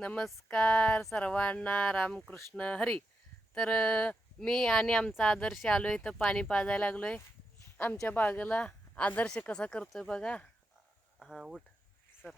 नमस्कार सर्वांना रामकृष्ण. हरी. तर मी आणि आमचा आदर्श आलो आहे तर पाणी पाजायला लागलो आहे आमच्या बागेला आदर्श कसा करतोय बघा. हां उठ. सर.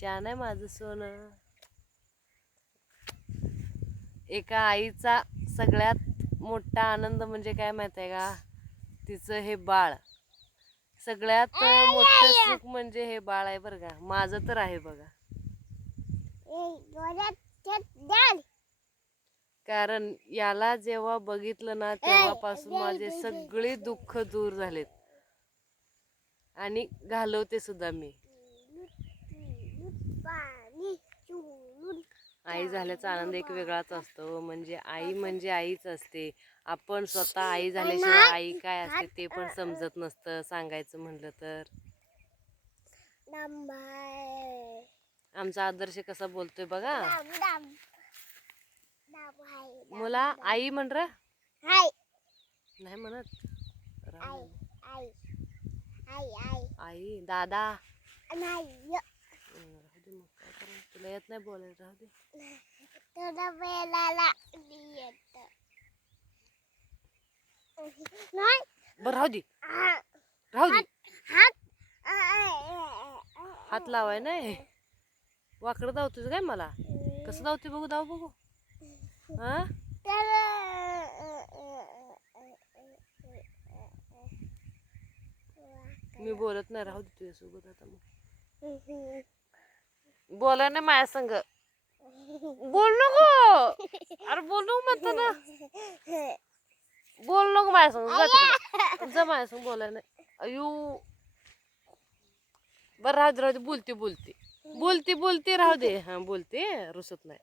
शान आहे माझं सोनं. एका आईचा सगळ्यात मोठा आनंद म्हणजे काय माहीत आहे का? तिचं हे बाळ. सगळ्यात मोठं सुख म्हणजे हे बाळ आहे बरं का. माझं तर आहे बघा. कारण याला जेव्हा बघितलं ना तेव्हापासून माझे सगळे दुःख दूर झालेत. आणि घालवते सुद्धा मी. आई झाल्याचा आनंद एक वेगळाच असतो म्हणजे आई म्हणजे आईच असते. आपण स्वतः आई झाल्याशिवाय आई काय असते ते पण समजत नसतं सांगायचं म्हणलं तर. आमचा आदर्श कसा बोलतोय बघा. मुला आई म्हण नाही म्हणत. आई दादा. तुला येत नाही बोलायला राहू दे. बरं राहू दे. राहू दे. हात लावाय नाही. वाकडं धावतोस काय मला? कसं धावते बघू धाव बघू. हा? मी बोलत नाही राहू दे तुझ्यासोबत आता मग. बोला ना माझ्या संग. बोल नको. अरे बोल नको म्हणतो ना बोल नको माझ्या संग जा जा माझ्या संग बोलाय नाही अयो बरं राहू दे राहू दे. बोलते बोलते. बोलते बोलते राहू दे. हा बोलते. रुसत नाही.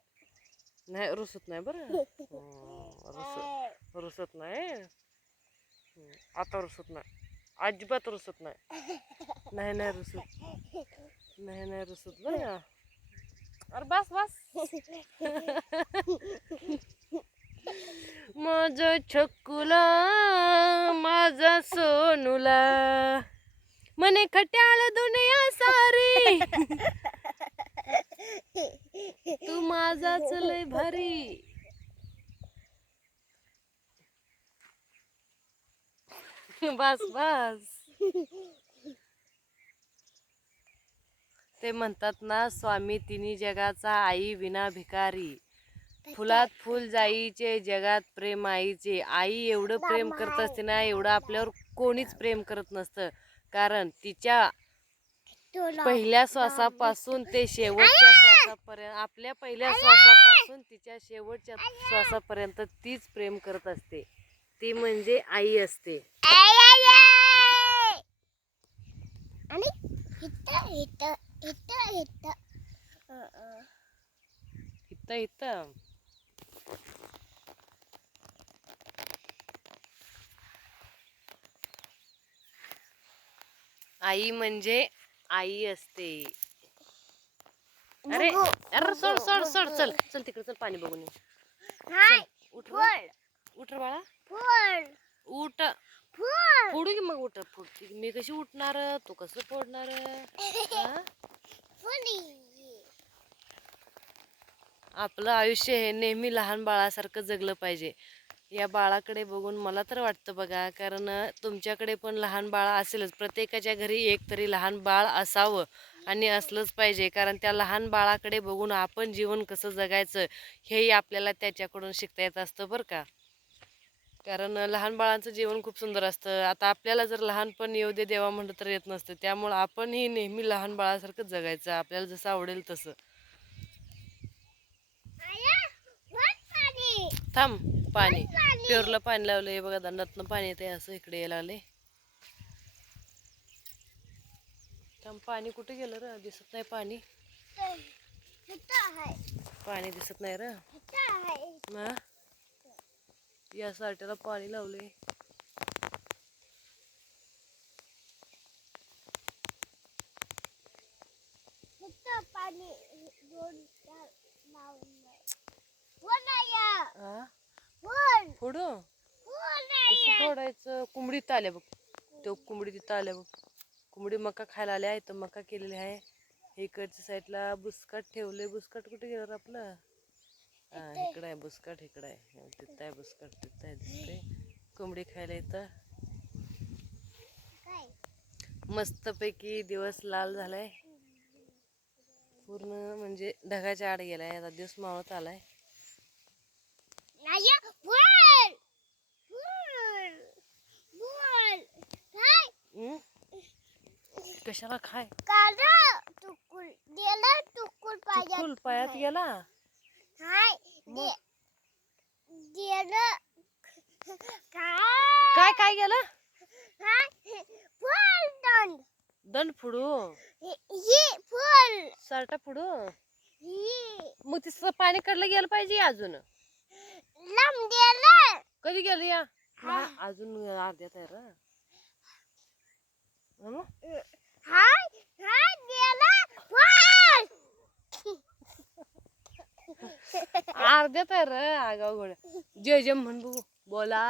नाही रुसत नाही बरं. हं, रुसत रुसत नाही. हं, आता रुसत नाही. अजिबात रुसत नाही. नाही नाही रुसत. नाही नाही रुसत बरं अरे बस बस. माझं छकुला माझा सोनुला. मने खट्याळ दुनिया सारी. तू माझाच लय भारी. बस बस. ते म्हणतात ना स्वामी तिन्ही जगाचा आई विना भिकारी. फुलात फुल जाईचे जगात प्रेम आईचे. आई एवढं प्रेम करत असते ना एवढं आपल्यावर कोणीच प्रेम करत नसतं. कारण तिच्या पहिल्या श्वासापासून ते शेवटच्या श्वासापर्यंत आपल्या पहिल्या श्वासापासून तिच्या शेवटच्या श्वासापर्यंत तीच प्रेम करत असते. ती म्हणजे आई असते. आणि इथं इथं इथं इथं. अं, अं. इथं इथं. आई म्हणजे आई असते. अरे अरे सोड सोड सोड. चल चल तिकडे चल पाणी बघून ये. हाय उठ रे. फुल उठ रे बाळा. उठ. फोडू की मग उठ फोडती मी कशी उठणार तू कसं फोडणार? हा? आपलं आयुष्य हे नेहमी लहान बाळासारखं जगलं पाहिजे. या बाळाकडे बघून मला तर वाटतं बघा कारण तुमच्याकडे पण लहान बाळ असेलच. प्रत्येकाच्या घरी एक तरी लहान बाळ असावं आणि असलंच पाहिजे. कारण त्या लहान बाळाकडे बघून आपण जीवन कसं जगायचं हेही आपल्याला त्याच्याकडून शिकता येत असतं बरं का. कारण लहान बाळांचं जीवन खूप सुंदर असतं. आता आपल्याला जर लहानपण येऊ दे देवा म्हटलं तर येत नसतं. त्यामुळं आपणही नेहमी लहान बाळासारखंच जगायचं. आपल्याला जसं आवडेल तसं. थांब पाणी. प्युअरला पाणी लावलं हे बघा दंडातनं पाणी येते असं इकडे यायला आले थांब पाणी कुठे गेलं र? दिसत नाही पाणी. पाणी दिसत नाही र. हा या साठ्याला पाणी लावले पाणी कसं फोडायचं कोंबडीत आल्या बघ. तो कोंबडी तिथं आल्या बघ. कोंबडी मका खायला आल्या इथं मका केलेली आहे. इकडच्या साईडला बुसकाट ठेवले बुसकाट कुठे गेलं आपलं? हा इकडं आहे बुसकाट इकडं आहे. तिथं आहे बुसकाट तिथं आहे दिसते कोंबडी खायला येतं मस्तपैकी दिवस लाल झालाय. पूर्ण म्हणजे ढगाच्या आड गेलाय. आता दिवस मावळत आलाय नाही बोल बोल बोल काय हम्म? कशाला खाय? टुकुल गेला टुकुल चुकूल पायात गेला? हाय? गेलं. काय काय काय गेलं? हाय फुल दंड. दंड फुडू? ही फुल. सारटा फुडू? मग तिचं पाणी काढलं गेलं पाहिजे अजून? लांब गेलं. कधी गेलं या? हा, अजून अर्ध्यात आहे र हं? हाय हाय गेला फुल अर्ध्यात आहे र आगाव घोड्या जय जय म्हण बघू बोला.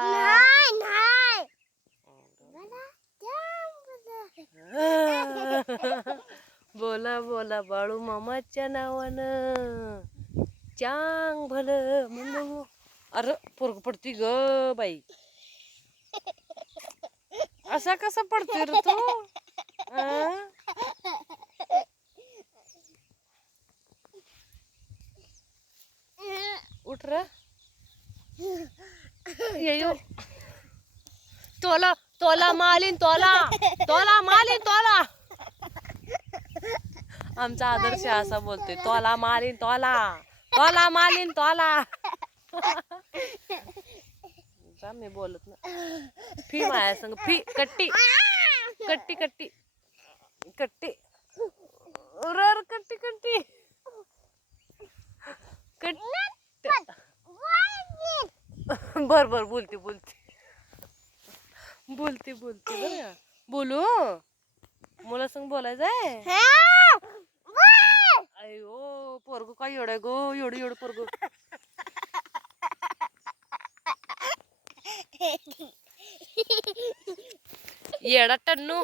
बोला बोला बाळू मामाच्या नावानं. चांग भल म्हण बघू. अरे पोरग पडती ग बाई. असा कसा पडतोय रे तू? उठ र येऊ तोला तोला मालीन तोला तोला मालीन तोला। आमचा आदर्श असा बोलतोय तोला मालीन तोला तोला मालीन तोला। मी बोलत ना फ़ी माया संग फ़ी कट्टी कट्टी कट्टी. कट्टी रर कट्टी कट्टी कट्टी बर बर बोलते बोलते. बोलते बोलते. बरं बोलू? मुला संग बोलायचं आहे? हा, बोल. अयो पोरग काय एवढं गो? एवढं एवढं पोरग. येडा टन्नू.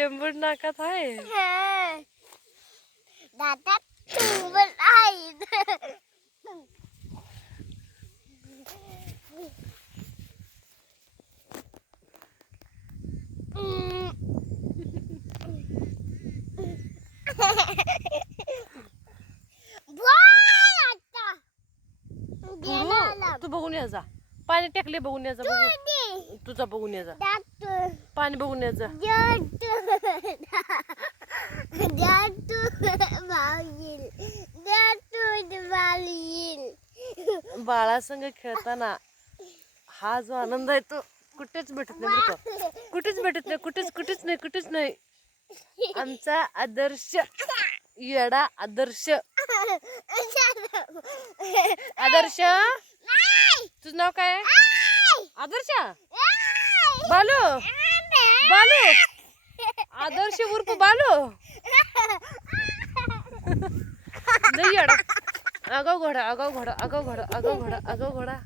शेंबूड नाकात आहे दादा शंभर आहे तू बघून ये जा पाणी टाकले बघून ये जा तुझा बघून ये जा पाणी बघून ये जा बाळासंघ खेळताना हा जो आनंद आहे तो कुठेच भेटत नाही बरं कुठेच भेटत नाही कुठेच कुठेच नाही कुठेच नाही. आमचा आदर्श येडा आदर्श. आदर्श तुझं नाव काय आदर्श? बालू? बालू? आदर्श उर्फ बालू? येडा. आगाव घोडा आगाव घोडा आगाव घोडा आगाव घोडा आगाव घोडा.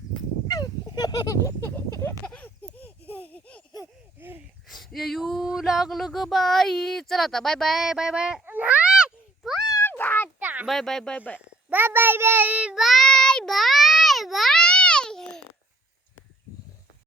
येऊ लागलो ग बाई. चला आता bye bye bye bye. Bye bye bye bye. bye bye bye bye bye